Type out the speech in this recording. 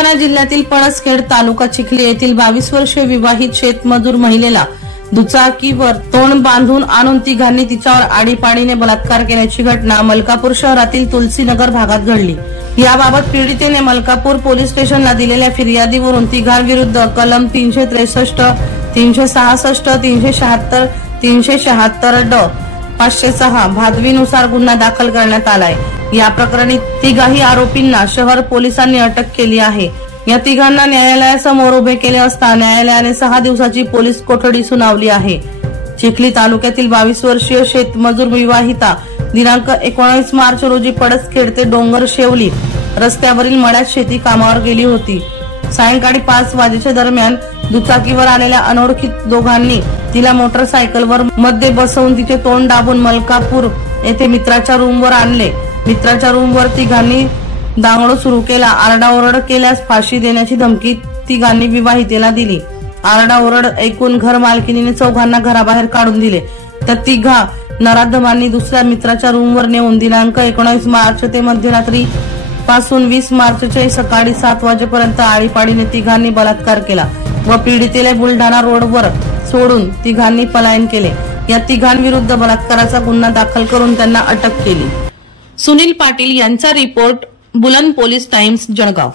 बुलढाणा जिल्ह्यातील पळसखेड तालुका चिखली येथील 22 वर्षीय विवाहित शेतमजूर महिलेला दुचाकीवर तोंड बांधून आणून तिघांनी तिच्यावर आडीपाडीने बलात्कार केल्याची घटना मलकापूर शहरातील तुलसीनगर भागात घडली। याबाबत पीडितेने मलकापूर पोलीस स्टेशनला दिलेल्या फिर्यादीवरून तिघांविरुद्ध कलम 363, 366, 376, 376 ड 506 भादवीनुसार गुन्हा दाखल करण्यात आलाय। या प्रकरणी तिघाही आरोपींना शहर पोलिसांनी अटक केली आहे। या तिघांना न्यायालयासमोर उभे केले असता न्यायालयाने 6 दिवसाची पोलीस कोठडी सुनावली आहे। चिखली तालुक्यातील 22 वर्षीय शेतमजूर विवाहिता दिनांक 19 मार्च रोजी पळसखेड ते डोंगर शेवली रस्त्यावरील मळ्यात शेती कामावर गेली होती। सायंकाळी 5 वाजेच्या दरम्यान दुचाकीवर आलेल्या अनोळखी दोघांनी तिला मोटरसायकलवर मध्ये बसवून तिचे तोंड दाबून मलकापूर येथे मित्राच्या रूमवर आणले। मित्राच्या रूमवर तिघांनी दांगडो सुरू केला। आरडाओरड केल्यास फाशी देण्याची धमकी तिघांनी विवाहितेला दिली। आरडाओरड ऐकून घर मालकिनीने चौघांना घराबाहेर काढून दिले। तर तिघा नराधमांनी दुसऱ्या मित्राच्या रूमवर नेऊन दिनांक 19 मार्च ते मध्यरात्री पासून 20 मार्चचे सकाळी 7 वाजेपर्यंत आळीपाडीने तिघांनी बलात्कार केला व पीडितेला बुलढाणा रोडवर सोडून तिघांनी पलायन केले। या तिघांविरुद्ध बलात्काराचा गुन्हा दाखल करून त्यांना अटक केली। सुनील पाटील यांचा रिपोर्ट, बुलंद पोलीस टाइम्स, जळगाव।